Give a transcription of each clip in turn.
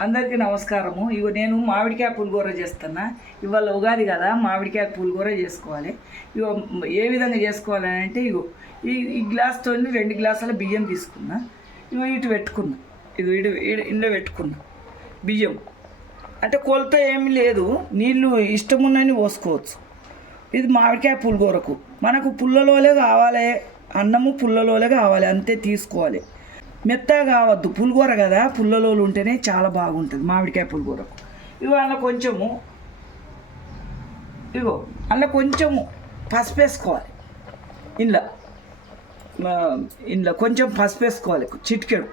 అందరికీ నమస్కారము. ఇగో నేను మామిడికాయ పులిగూర చేస్తున్నా. ఇవాళ ఉగాది కదా మామిడికాయ పులిగూర చేసుకోవాలి. ఇగో ఏ విధంగా చేసుకోవాలి అని అంటే ఇగో ఈ ఈ గ్లాస్తో రెండు గ్లాసుల బియ్యం తీసుకున్నా. ఇగో ఇటు పెట్టుకున్నా. ఇది ఇటు ఇటు- ఇందులో పెట్టుకున్నా. బియ్యం. అంటే కొలత ఏమీ లేదు. నీళ్ళు ఇష్టం పోసుకోవచ్చు. ఇది మామిడికాయ పులిగూరకు. మనకు పుల్లలోలే కావాలి. అన్నము పుల్లలోలే కావాలి. అంతే తీసుకోవాలి. మెత్తగా కావద్దు. పులిగూర కదా పుల్లలోలు ఉంటేనే చాలా బాగుంటుంది మామిడికాయ పులిగూరకు ఇగో అందులో కొంచెము ఇగో అందులో కొంచెము పసుపు వేసుకోవాలి. ఇందులో ఇందులో కొంచెం పసుపు వేసుకోవాలి. చిటికెడు.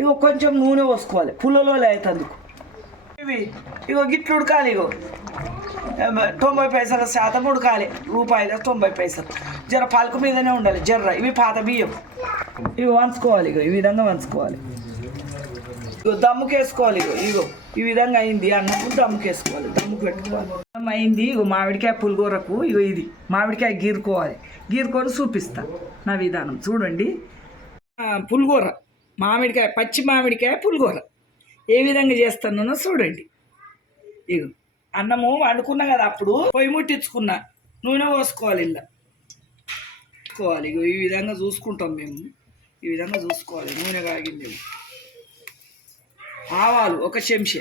ఇగో కొంచెం నూనె పోసుకోవాలి. పుల్లలోలు అవుతుంది ఇవి. ఇగో గిట్లు ఉడకాలి ఇగో. తొంభై పైసల శాతం ఉడకాలి. రూపాయల తొంభై పైసలు. జర పలుకు మీదనే ఉండాలి జర్ర. ఇవి పాత బియ్యం. ఇవి వంచుకోవాలి ఇగో ఈ విధంగా వంచుకోవాలి. ఇగో దమ్ముకేసుకోవాలి ఇగో ఇగో. ఈ విధంగా అయింది అన్నప్పుడు దమ్ముకేసుకోవాలి వేసుకోవాలి పెట్టుకోవాలి. అయింది ఇగో మామిడికాయ పులిగూరకు ఇగో ఇది. మామిడికాయ గీరుకోవాలి. గీరుకొని చూపిస్తా నా విధానం. చూడండి. పులిగూర. మామిడికాయ పచ్చి మామిడికాయ పులిగూర. ఏ విధంగా చేస్తున్నానో చూడండి. ఇగో అన్నము వండుకున్నా కదా అప్పుడు పొయ్యి ముట్టించుకున్నా నూనె పోసుకోవాలి ఇలా. ఇగో ఈ విధంగా చూసుకుంటాం మేము. ఈ విధంగా చూసుకోవాలి నూనె కాగింది ఆవాలు ఒక చెంచే.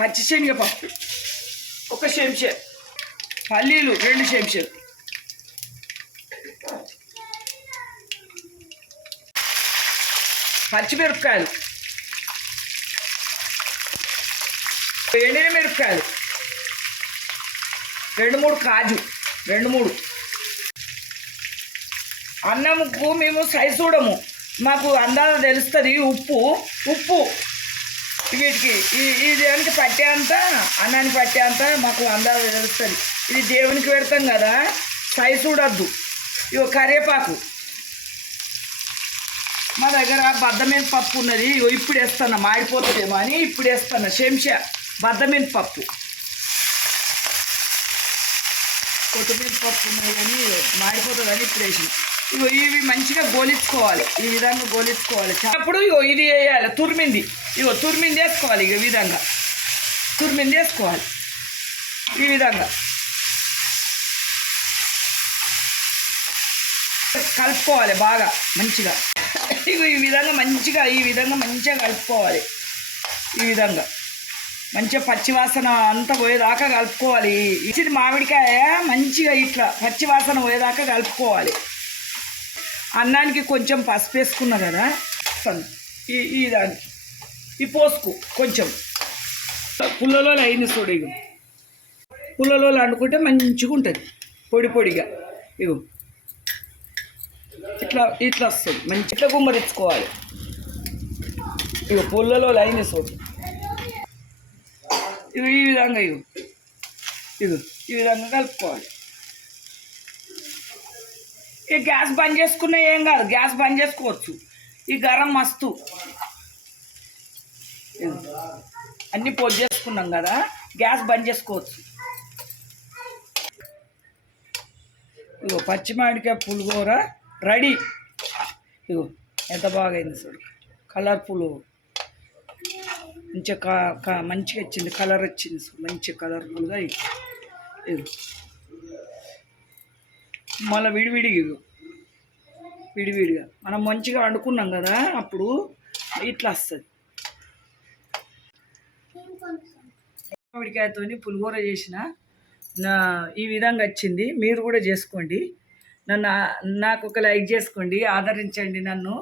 పచ్చి శనగపప్పు ఒక చెంచే. పల్లీలు రెండు చెంచాలు పచ్చిమిరపకాయలు ఎండిన మిరపకాయలు. రెండు మూడు కాజు రెండు మూడు. అన్నముకు మేము సైజు చూడము. మాకు అందాజ తెలుస్తుంది ఉప్పు ఉప్పు. వీటికి ఈ ఈ దేవునికి పట్టేంత అన్నానికి పట్టేంత మాకు అందాజ తెలుస్తుంది. ఇది దేవునికి పెడతాం కదా సైజు చూడొద్దు. ఇవి కరివేపాకు. మా దగ్గర బద్దమైన పప్పు ఉన్నది ఇగో ఇప్పుడు వేస్తాను మాడిపోతుందేమో అని ఇప్పుడు వేస్తాను శంషా బద్దమైన పప్పు. కొత్తిమీర పప్పు ఉన్నాయి కానీ మాడిపోతుంది ఇప్పుడు ఇగో ఇవి మంచిగా గోలించుకోవాలి ఈ విధంగా గోలించుకోవాలి అప్పుడు ఇగో ఇది వేయాలి. తురిమింది. ఇగో తురిమింది వేసుకోవాలి ఇక ఈ విధంగా. తురిమింది వేసుకోవాలి. ఈ విధంగా. కలుపుకోవాలి బాగా మంచిగా. ఇగో ఈ విధంగా మంచిగా ఈ విధంగా మంచిగా కలుపుకోవాలి. ఈ విధంగా. మంచిగా పచ్చివాసన అంతా పోయేదాకా కలుపుకోవాలి. ఇచ్చిన మామిడికాయ మంచిగా ఇట్లా పచ్చివాసన పోయేదాకా కలుపుకోవాలి. అన్నానికి కొంచెం పసుపు వేసుకున్నా కదా ఈ ఈ దానికి ఈ పోసుకు కొంచెం. పుల్లలో అయింది చూడు ఇగో. పుల్లలో అనుకుంటే మంచిగా ఉంటుంది పొడి పొడిగా. ఇగో. ఇట్లా ఇట్లా వస్తుంది మంచి ఇట్లా గుమ్మరించుకోవాలి ఇగో పుల్లలో లైన్ చూడు. ఇవి ఈ విధంగా ఇగో. ఇది ఈ విధంగా కలుపుకోవాలి. ఈ గ్యాస్ బంద్ చేసుకున్నా ఏం కాదు గ్యాస్ బంద్ చేసుకోవచ్చు. ఈ గరం మస్తు. అన్నీ పోజ్ చేసుకున్నాం కదా గ్యాస్ బంద్ చేసుకోవచ్చు. ఇగో పచ్చిమామిడికాయ పులిహోర రెడీ. ఇగో ఎంత బాగా అయింది సార్ కలర్ఫుల్ మంచిగా మంచిగా వచ్చింది కలర్ వచ్చింది. మంచి కలర్ఫుల్గా మళ్ళీ విడివిడిగా విడివిడిగా. మనం మంచిగా వండుకున్నాం కదా అప్పుడు ఇట్లా వస్తుంది. మామిడికాయతో పులిహోర చేసిన నా ఈ విధంగా వచ్చింది. మీరు కూడా చేసుకోండి. నన్ను నాకు ఒక లైక్ చేసుకోండి ఆదరించండి నన్ను.